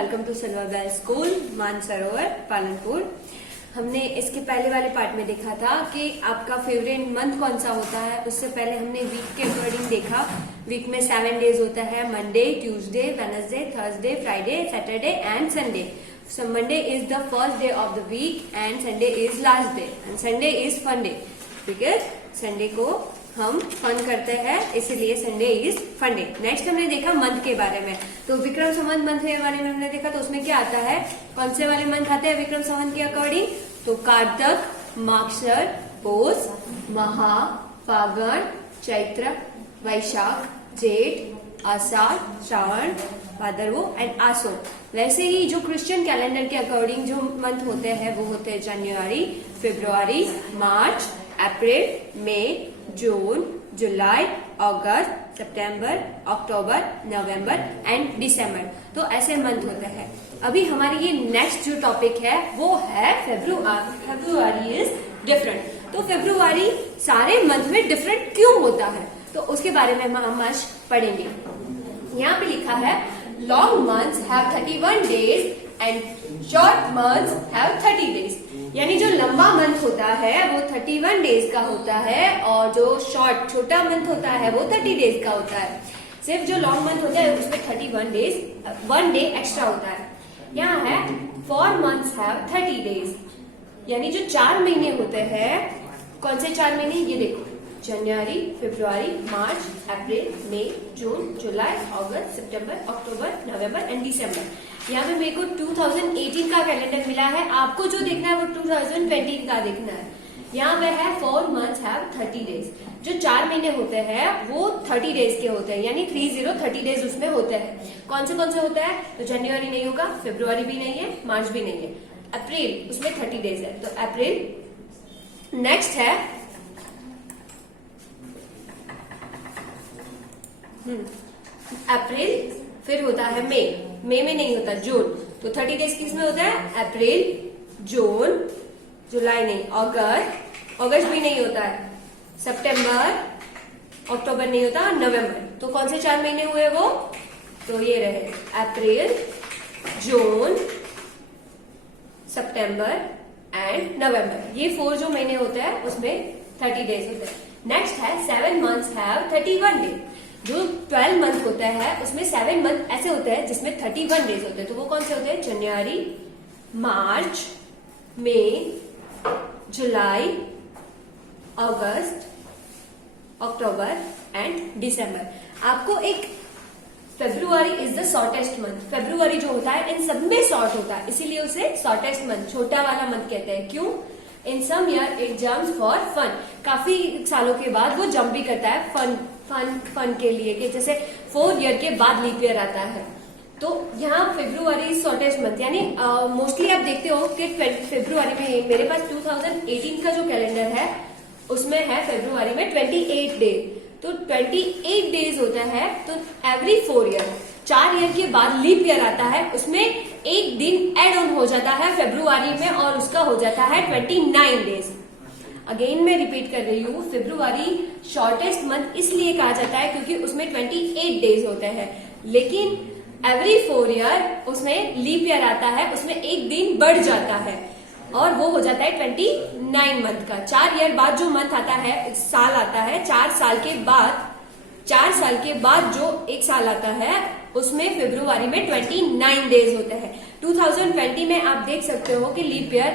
Welcome to Silver Bell School Mansarovar Palanpur. हमने इसके पहले वाले पार्ट में देखा था कि आपका फेवरेट मंथ कौन सा होता है। उससे पहले हमने वीक के अकॉर्डिंग देखा। वीक में 7 डेज होता है, Monday, Tuesday, Wednesday, Thursday, Friday, Saturday and Sunday. So Monday is the first day of the week and Sunday is last day and Sunday is fun day because Sunday को हम fun करते हैं, इसीलिए Sunday is fun day. Next हमने देखा month के बारे में, तो विक्रम संवत मंथ के बारे में हमने देखा। तो उसमें क्या आता है, कौन से वाले मंथ आते हैं विक्रम संवत के अकॉर्डिंग? तो कार्तक, मागशर, पोष, महा, फागण, चैत्र, वैशाख, जेठ, आषाढ़, श्रावण, भादरवो एंड आसो। वैसे ही जो क्रिश्चियन कैलेंडर के अकॉर्डिंग जो मंथ होते हैं वो होते हैं जनवरी, फरवरी, मार्च, अप्रैल, मई, जून, जुलाई, अगस्त, सितंबर, अक्टूबर, नवंबर एंड दिसंबर। तो ऐसे मंथ होते हैं। अभी हमारी ये नेक्स्ट जो टॉपिक है वो है फेब्रुआरी। February is different. तो फेब्रुआरी सारे मंथ में डिफरेंट क्यों होता है, तो उसके बारे में हम आज पढ़ेंगे। यहाँ पे लिखा है long months have 31 days and short months have 30 days. यानी जो लंबा मंथ होता है वो 31 डेज का होता है और जो शॉर्ट छोटा मंथ होता है वो 30 डेज का होता है। सिर्फ जो लॉन्ग मंथ होता है उसमें 31 डेज 1 डे एक्स्ट्रा होता है। यहाँ है 4 मंथ्स हैव 30 डेज। यानी जो 4 महीने होते हैं, कौन से 4 महीने, ये देखो, जनवरी, फरवरी, मार्च, अप्रैल, मई, जून, जुलाई, अगस्त, सितंबर, अक्टूबर, नवंबर एंड दिसंबर। यहाँ पे मेरे को 2018 का कैलेंडर मिला है, आपको जो देखना है वो 2020 का देखना है। यहाँ पे है 4 मंथ्स हैव 30 डेज। जो 4 महीने होते हैं वो 30 डेज के होते हैं, यानी 30 डेज उसमें होते हैं। कौन से होता है? तो जनवरी नहीं होगा, फरवरी भी नहीं है, मार्च भी नहीं है, अप्रैल उसमें 30 डेज है, तो अप्रैल। नेक्स्ट है अप्रैल, फिर होता है मई में नहीं होता, जून। तो 30 डेज किस में होता है? अप्रैल, जून, जुलाई नहीं, अगस्त भी नहीं होता है, सितंबर, अक्टूबर नहीं होता, नवंबर। तो कौन से 4 महीने हुए वो? तो ये रहे अप्रैल, जून, सितंबर एंड नवंबर। ये 4 जो महीने होते हैं उसमें 30 डेज होते हैं। नेक्स्ट है 7 मंथ्स हैव 31 डेज। जो 12 मंथ होता है उसमें 7 मंथ ऐसे होते हैं जिसमें 31 डेज होते हैं। तो वो कौन से होते हैं? जनवरी, मार्च, मई, जुलाई, अगस्त, अक्टूबर एंड दिसंबर। आपको एक February is the shortest month. February जो होता है इन सब में शॉर्ट होता है, इसीलिए उसे शॉर्टेस्ट मंथ, छोटा वाला मंथ कहते हैं। क्यों? In some year it jumps for fun. काफी सालों के बाद वो जंप भी करता है फन के लिए, कि जैसे 4 ईयर के बाद लीप ईयर आता है। तो यहाँ फेब्रुआरी शॉर्टेस्ट मंथ, यानी मोस्टली आप देखते हो कि फेब्रुआरी में, मेरे पास 2018 का जो कैलेंडर है उसमें है फेब्रुआरी में 28 डेज। तो 28 डेज होता है। तो एवरी 4 ईयर, 4 ईयर के बाद लीप ईयर आता है, उसमें एक दिन एड ऑन हो जाता है फेब्रुआरी में और उसका हो जाता है 29 डेज। अगेन मैं रिपीट कर रही हूँ, फेब्रुआरी शॉर्टेस्ट मंथ इसलिए कहा जाता है क्योंकि उसमें 28 डेज होते हैं, लेकिन एवरी 4 ईयर उसमें लीप ईयर आता है, उसमें एक दिन बढ़ जाता है और वो हो जाता है 29 मंथ का। 4 ईयर बाद जो मंथ आता है, साल आता है, 4 साल के बाद जो एक साल आता है उसमें फेब्रुआरी में 29 डेज होते हैं। 2020 में आप देख सकते हो कि लीप ईयर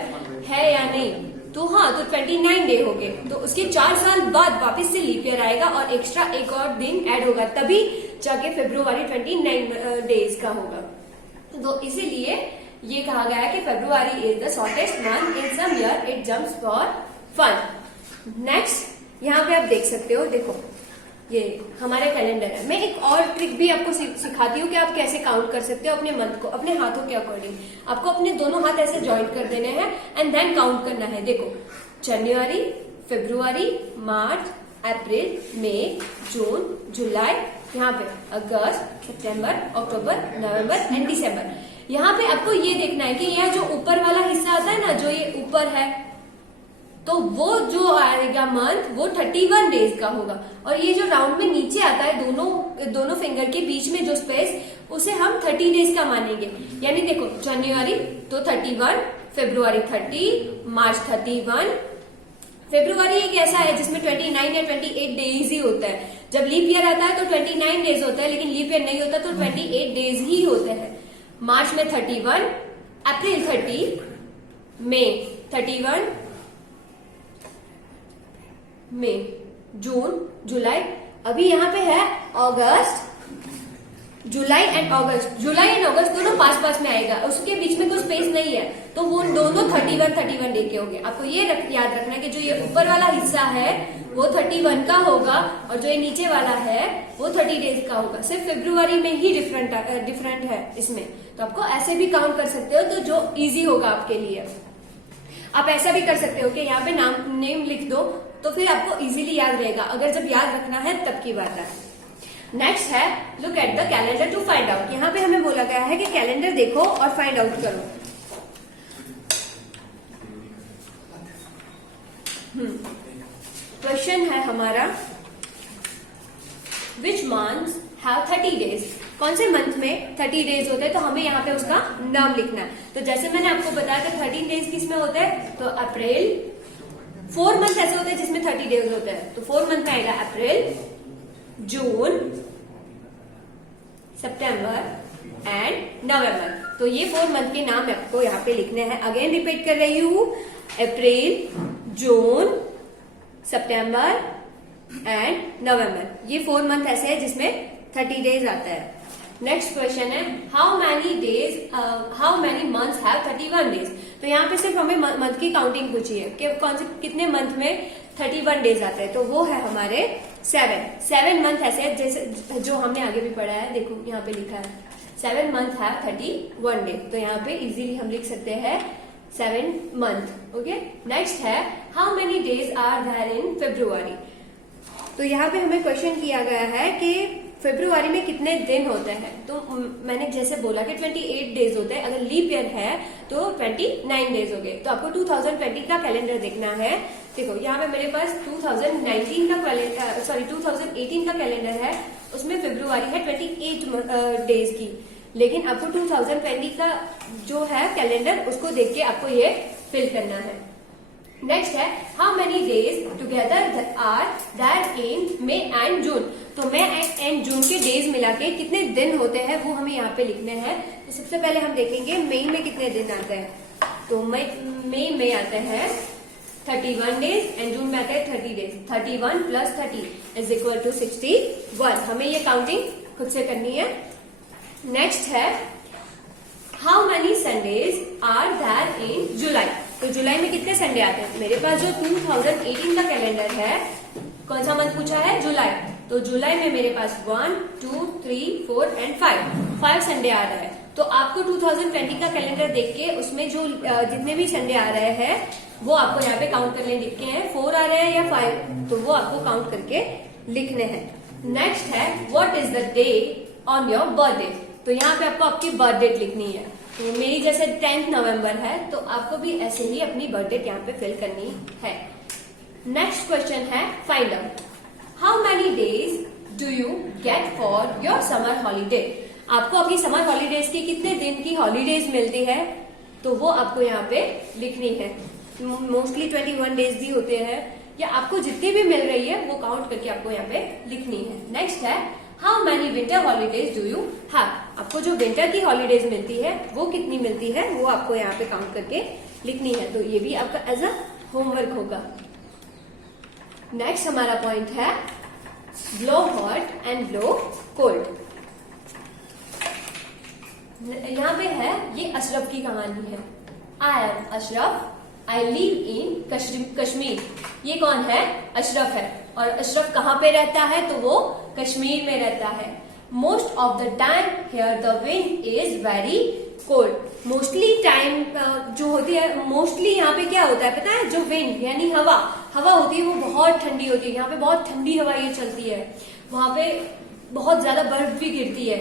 है या नहीं, तो हाँ, तो 29 डे हो गए। तो उसके 4 साल बाद वापस से लीप ईयर आएगा और एक्स्ट्रा एक और दिन ऐड होगा, तभी जाके फेब्रुआरी 29 डेज का होगा। तो इसीलिए ये कहा गया है कि February is the shortest month, in some year it jumps for fun. Next यहाँ पे आप देख सकते हो, देखो ये हमारे कैलेंडर है। मैं एक और ट्रिक भी आपको सिखाती हूँ कि आप कैसे काउंट कर सकते हो अपने मंथ को अपने हाथों के अकॉर्डिंग। आपको अपने दोनों हाथ ऐसे ज्वाइंट कर देने हैं एंड देन काउंट करना है। देखो, जनवरी, फरवरी, मार्च, अप्रैल, मई, जून, जुलाई, यहाँ पे अगस्त, सितंबर, अक्टूबर, नवंबर एंड दिसंबर। यहाँ पे आपको ये देखना है कि यह जो ऊपर वाला हिस्सा आता है ना, जो ये ऊपर है, तो वो जो आएगा मंथ वो 31 डेज का होगा। और ये जो राउंड में नीचे आता है दोनों फिंगर के बीच में जो स्पेस, उसे हम 30 डेज का मानेंगे। यानी देखो जनवरी तो 31, फरवरी 30, मार्च 31। फरवरी एक ऐसा है जिसमें 29 या 28 डेज ही होता है। जब लीप ईयर आता है तो 29 डेज होता है, लेकिन लीप ईयर नहीं होता तो 28 डेज ही होते हैं। मार्च में 31, अप्रैल 30, मई 31, मई, जून, जुलाई, अभी यहाँ पे है अगस्त, जुलाई and August. July and August दोनों पास में आएगा, उसके बीच में कोई स्पेस नहीं है, तो वो दोनों 31 डे के होंगे। आपको ये याद रखना है कि जो ये ऊपर वाला हिस्सा है वो 31 का होगा और जो ये नीचे वाला है वो 30 डेज का होगा। सिर्फ फरवरी में ही डिफरेंट है इसमें। तो आपको ऐसे भी काउंट कर सकते हो, तो जो इजी होगा आपके लिए। आप ऐसा भी कर सकते हो कि यहाँ पे नेम लिख दो, तो फिर आपको इजीली याद रहेगा। अगर जब याद रखना है तब की बात है। नेक्स्ट है look at the calendar to find out. यहाँ पे हमें बोला गया है कि कैलेंडर देखो और फाइंड आउट करो। क्वेश्चन है हमारा विच मंथ्स हैव 30 डेज। कौन से मंथ में 30 डेज होते हैं, तो हमें यहाँ पे उसका नाम लिखना है। तो जैसे मैंने आपको बताया कि 13 डेज किस में होते हैं, तो अप्रैल। 4 मंथ ऐसे होते हैं जिसमें 30 डेज होते हैं, तो 4 मंथ में आएगा अप्रैल, जून, सितंबर एंड नवंबर। तो ये 4 मंथ के नाम आपको यहाँ पे लिखने हैं। अगेन रिपीट कर रही हूँ, अप्रैल, जून, सितंबर एंड नवंबर। ये 4 मंथ ऐसे है जिसमें 30 डेज आता है। नेक्स्ट क्वेश्चन है how many months have 31 days. तो यहाँ पे सिर्फ हमें मंथ की काउंटिंग पूछी है कि कौन से कितने मंथ में 31 डेज आते हैं, तो वो है हमारे 7 मंथ ऐसे है, जैसे जो हमने आगे भी पढ़ा है। देखो यहाँ पे लिखा है 7 मंथ है 31 डे, तो यहाँ पे इजीली हम लिख सकते हैं 7 मंथ। ओके, नेक्स्ट है how many days are there in February. तो यहाँ पे हमें क्वेश्चन किया गया है कि फरवरी में कितने दिन होते हैं। तो मैंने जैसे बोला कि 28 डेज होते हैं, अगर लीप ईयर है तो 29 डेज हो गए। तो आपको 2020 का कैलेंडर देखना है। देखो यहाँ पे मेरे पास 2018 का कैलेंडर है, उसमें फरवरी है 28 डेज की, लेकिन आपको 2020 का जो है कैलेंडर उसको देख के आपको ये फिल करना है। नेक्स्ट है how many days together are there in May and June. तो मई एंड जून के डेज मिला के कितने दिन होते हैं वो हमें यहाँ पे लिखने हैं। तो सबसे पहले हम देखेंगे मई में कितने दिन आते हैं। तो मई में आते हैं 31 डेज एंड जून में आते हैं 30 डेज। 31 + 30 is equal to 61। हमें ये काउंटिंग खुद से करनी है। नेक्स्ट है how many Sundays are there in July. तो जुलाई में कितने संडे आते हैं। मेरे पास जो 2018 का कैलेंडर है, कौन सा मंथ पूछा है, जुलाई। तो जुलाई में मेरे पास 1, 2, 3, 4 एंड 5 संडे आ रहे हैं। तो आपको 2020 का कैलेंडर देख के उसमें जो जितने भी संडे आ रहे हैं वो आपको यहाँ पे काउंट करने लिखने हैं। 4 आ रहे हैं या 5, तो वो आपको काउंट करके लिखने हैं। नेक्स्ट है what is the day on your birthday. तो यहाँ पे आपको आपकी बर्थ डेट लिखनी है। तो मेरी जैसे 10 नवंबर है, तो आपको भी ऐसे ही अपनी बर्थ डेट यहाँ पे फिल करनी है। नेक्स्ट क्वेश्चन है find out how many days do you get for your summer holiday. आपको अपनी समर हॉलीडेज की कितने दिन की हॉलीडेज मिलती है, तो वो आपको यहाँ पे लिखनी है। मोस्टली 21 डेज भी होते हैं, या आपको जितनी भी मिल रही है वो काउंट करके आपको यहाँ पे लिखनी है। नेक्स्ट है how many winter holidays do you have. आपको जो विंटर की हॉलीडेज मिलती है वो कितनी मिलती है वो आपको यहाँ पे काउंट करके लिखनी है। तो ये भी आपका एज अ होमवर्क होगा। नेक्स्ट हमारा पॉइंट है blow hot and blow cold. यहाँ पे है ये अशरफ की कहानी है। I am Ashraf, I live in Kashmir. ये कौन है, अशरफ है। और अशरफ कहाँ पे रहता है, तो वो कश्मीर में रहता है। Most of the time here the wind is very cold. Mostly time जो होती है, मोस्टली यहाँ पे क्या होता है पता है, जो विंड यानी हवा होती है वो बहुत ठंडी होती है। यहाँ पे बहुत ठंडी हवा ये चलती है, वहां पे बहुत ज्यादा बर्फ भी गिरती है।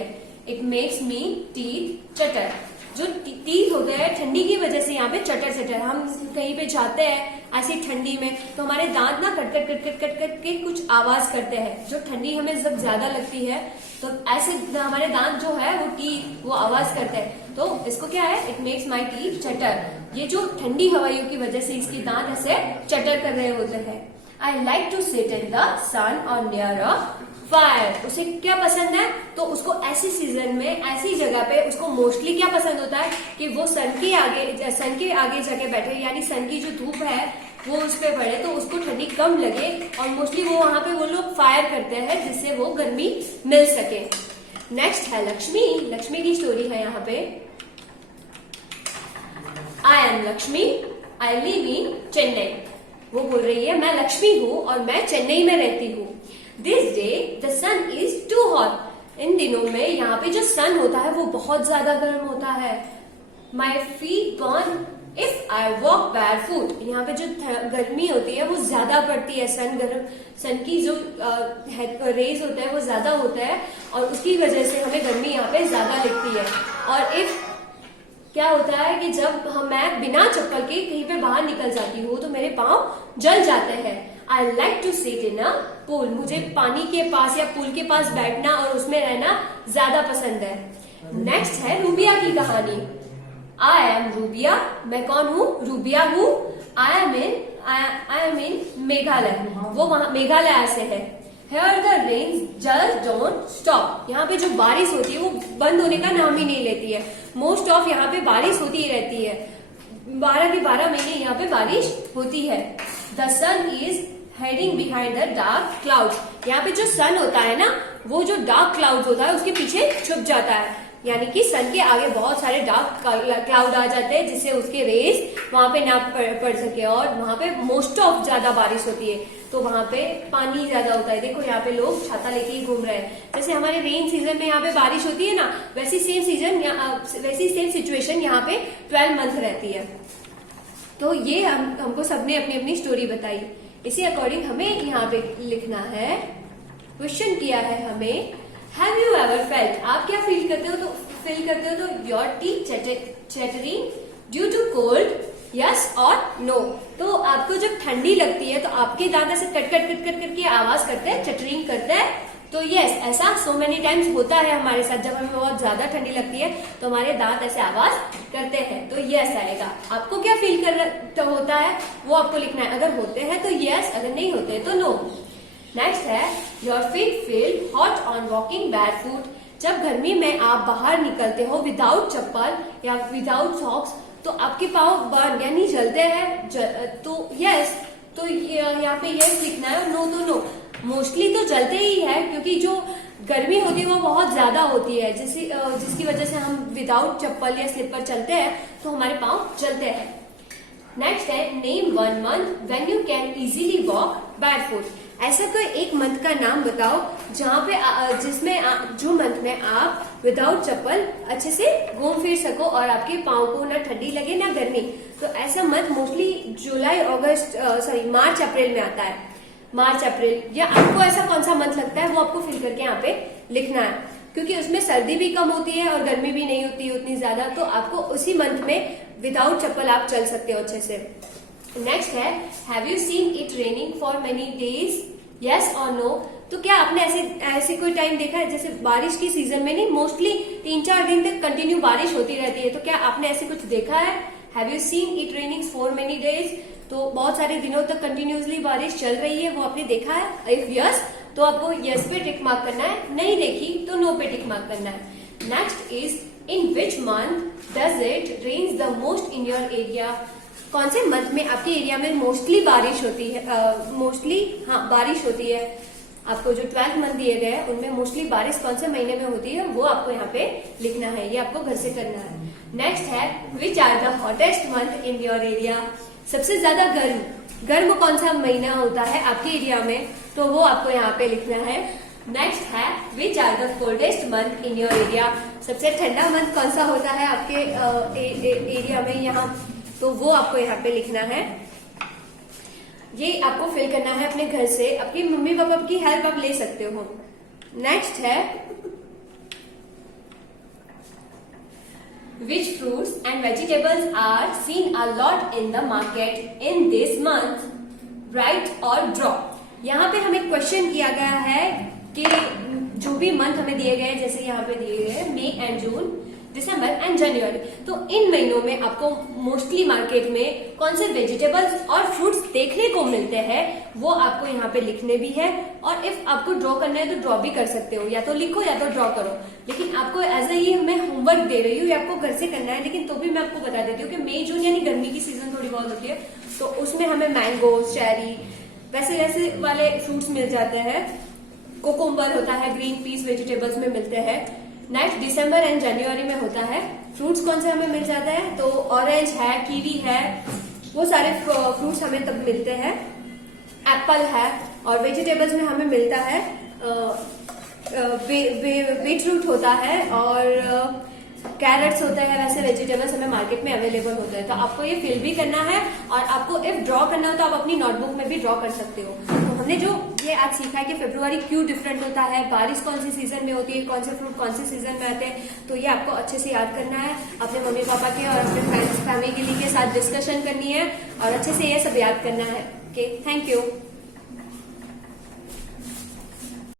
इट मेक्स मी टीथ चटर। जो टीथ होते हैं ठंडी की वजह से यहाँ पे चटर चटर, हम कहीं पे जाते हैं ऐसी ठंडी में तो हमारे दांत ना cut cut cut cut cut cut के कुछ आवाज करते हैं। जो ठंडी हमें जब ज्यादा लगती है तो ऐसे हमारे दांत जो है वो टीथ वो आवाज करते हैं। तो इसको क्या है, इट मेक्स माई टीथ चटर। ये जो ठंडी हवाइयों की वजह से इसके दांत ऐसे चटर कर रहे होते हैं। I like to sit in the sun और नियर अ फायर। उसे क्या पसंद है, तो उसको ऐसी सीजन में ऐसी जगह पे उसको मोस्टली क्या पसंद होता है कि वो सन के आगे जाके बैठे, यानी सन की जो धूप है वो उस पे पड़े तो उसको ठंडी कम लगे, और मोस्टली वो वहां पे वो लोग फायर करते हैं जिससे वो गर्मी मिल सके। नेक्स्ट है लक्ष्मी। लक्ष्मी की स्टोरी है यहाँ पे। I am Lakshmi, I live in Chennai. वो बोल रही है मैं लक्ष्मी हूँ और मैं चेन्नई में रहती हूँ। This day the sun is too hot. इन दिनों में यहाँ पे जो सन होता है वो बहुत ज्यादा गर्म होता है। My feet burn if I walk barefoot. यहाँ पे जो गर्मी होती है वो ज्यादा पड़ती है, सन की जो रेज होता है वो ज्यादा होता है और उसकी वजह से हमें गर्मी यहाँ पे ज्यादा लगती है। और इफ क्या होता है कि जब मैं बिना चप्पल के कहीं पे बाहर निकल जाती हूँ तो मेरे पाँव जल जाते हैं। I like to sit in a pool. मुझे पानी के पास या पूल के पास बैठना और उसमें रहना ज्यादा पसंद है। नेक्स्ट है रूबिया की कहानी। I am rubia. मैं कौन हूँ, रूबिया हूँ। आई एम इन मेघालय। वो वहां मेघालय से है। Here the rain just don't stop। यहाँ पे जो बारिश होती है वो बंद होने का नाम ही नहीं लेती है। मोस्ट ऑफ यहाँ पे बारिश होती ही रहती है। 12 के 12 महीने यहाँ पे बारिश होती है। The sun is hiding behind the dark clouds। यहाँ पे जो सन होता है ना वो जो डार्क क्लाउड होता है उसके पीछे छुप जाता है, यानी कि सन के आगे बहुत सारे डार्क क्लाउड आ जाते हैं जिससे उसके रेस वहां पे ना पड़ सके, और वहां पे मोस्ट ऑफ ज्यादा बारिश होती है तो वहां पे पानी ज्यादा होता है। देखो यहाँ पे लोग छाता लेके ही घूम रहे हैं। जैसे हमारे रेन सीजन में यहाँ पे बारिश होती है ना, वैसी सेम सिचुएशन यहाँ पे 12 मंथ रहती है। तो ये हमको सबने अपनी अपनी स्टोरी बताई। इसी अकॉर्डिंग हमें यहाँ पे लिखना है। क्वेश्चन किया है हमें, हैव यू एवर फेल्ट। आप क्या फील करते हो तो your teeth chattering due to cold, yes और नो। तो आपको जब ठंडी लगती है तो आपके दांत ऐसे कट कट कट कट करके आवाज करते हैं, चटरिंग करते हैं। तो यस, ऐसा सो मेनी टाइम्स होता है हमारे साथ। जब हमें बहुत ज्यादा ठंडी लगती है तो हमारे दांत ऐसे आवाज करते हैं, तो यस आएगा। आपको क्या फील होता है वो आपको लिखना है। अगर होते हैं तो यस, अगर नहीं होते तो नो। नेक्स्ट है, your feet feel hot on walking barefoot. जब गर्मी में आप बाहर निकलते हो विदाउट चप्पल या विदाउट सॉक्स तो आपके पाँव बर्न यानी जलते हैं। तो यस, तो यहाँ पे यस लिखना है, नो तो नो। मोस्टली तो जलते ही है क्योंकि जो गर्मी होती है वो बहुत ज्यादा होती है, जिसकी वजह से हम विदाउट चप्पल या स्लीपर चलते हैं तो हमारे पाँव जलते हैं। नेक्स्ट है, name one month when you can easily walk barefoot. ऐसा कोई एक मंथ का नाम बताओ जहाँ पे जिसमें जो मंथ में आप विदाउट चप्पल अच्छे से घूम फिर सको और आपके पाँव को ना ठंडी लगे ना गर्मी। तो ऐसा मंथ मोस्टली जुलाई मार्च अप्रैल में आता है। मार्च अप्रैल, या आपको ऐसा कौन सा मंथ लगता है वो आपको फिल करके यहाँ पे लिखना है, क्योंकि उसमें सर्दी भी कम होती है और गर्मी भी नहीं होती उतनी ज्यादा। तो आपको उसी मंथ में विदाउट चप्पल आप चल सकते हो अच्छे से। नेक्स्ट है, have you seen it raining for many days, yes और नो। तो क्या आपने ऐसे कोई टाइम देखा है जैसे बारिश की सीजन में नहीं, मोस्टली 3-4 दिन तक कंटिन्यू बारिश होती रहती है। तो क्या आपने ऐसे कुछ देखा है? Have you seen it raining for many days, तो बहुत सारे दिनों तक कंटिन्यूसली बारिश चल रही है, वो आपने देखा है? इफ यस तो आपको यस पे टिक मार्क करना है, नहीं देखी तो नो पे टिक मार्क करना है। Next is, in which month does it rains the most in your area. कौन से मंथ में आपके एरिया में मोस्टली बारिश होती है? बारिश होती है। आपको जो 12 मंथ दिए गए हैं उनमें मोस्टली बारिश कौन से महीने में होती है वो आपको यहाँ पे लिखना है, ये आपको घर से करना है। नेक्स्ट है, which are the hottest month in your area. सबसे ज्यादा गर्म कौन सा महीना होता है आपके एरिया में, तो वो आपको यहाँ पे लिखना है। नेक्स्ट है, which are the coldest month in your area. सबसे ठंडा मंथ कौन सा होता है आपके एरिया में यहाँ, तो वो आपको यहाँ पे लिखना है। ये आपको फिल करना है अपने घर से, अपनी मम्मी पापा की हेल्प आप ले सकते हो। नेक्स्ट है, Which fruits and vegetables are seen a lot in the market in this month? Write or draw. यहाँ पे हमें क्वेश्चन किया गया है कि जो भी मंथ हमें दिए गए, जैसे यहाँ पे दिए गए मई एंड जून, दिसंबर एंड जनवरी, तो इन महीनों में आपको मोस्टली मार्केट में कौन से वेजिटेबल्स और फ्रूट्स देखने को मिलते हैं वो आपको यहाँ पे लिखने भी है, और इफ आपको ड्रॉ करना है तो ड्रॉ भी कर सकते हो, या तो लिखो या तो ड्रॉ करो। लेकिन आपको एज ए ये मैं होमवर्क दे रही हूँ, ये आपको घर से करना है, लेकिन तो भी मैं आपको बता देती हूँ कि मई जून यानी गर्मी की सीजन थोड़ी बहुत होती है, तो उसमें हमें मैंगो, चेरी वैसे वैसे वाले फ्रूट्स मिल जाते हैं। कोकुम्बर होता है, ग्रीन पीस वेजिटेबल्स में मिलते हैं। नेक्स्ट दिसंबर एंड जनवरी में होता है। फ्रूट्स कौन से हमें मिल जाते हैं, तो ऑरेंज है, कीवी है, वो सारे फ्रूट्स हमें तब मिलते हैं। एप्पल है, और वेजिटेबल्स में हमें मिलता है बीटरूट होता है और कैरेट्स होता है। वैसे वेजिटेबल्स हमें मार्केट में अवेलेबल होते हैं, तो आपको ये फिल भी करना है, और आपको इफ ड्रॉ करना हो तो आप अपनी नोटबुक में भी ड्रॉ कर सकते हो। तो हमने जो ये आज सीखा है कि फरवरी क्यों डिफरेंट होता है, बारिश कौन सी सीजन में होती है, कौन से फ्रूट कौन से सीजन में आते हैं, तो ये आपको अच्छे से याद करना है। अपने मम्मी पापा के और अपने फ्रेंड्स फैमिली के साथ डिस्कशन करनी है, और अच्छे से ये सब याद करना है। Okay, thank you.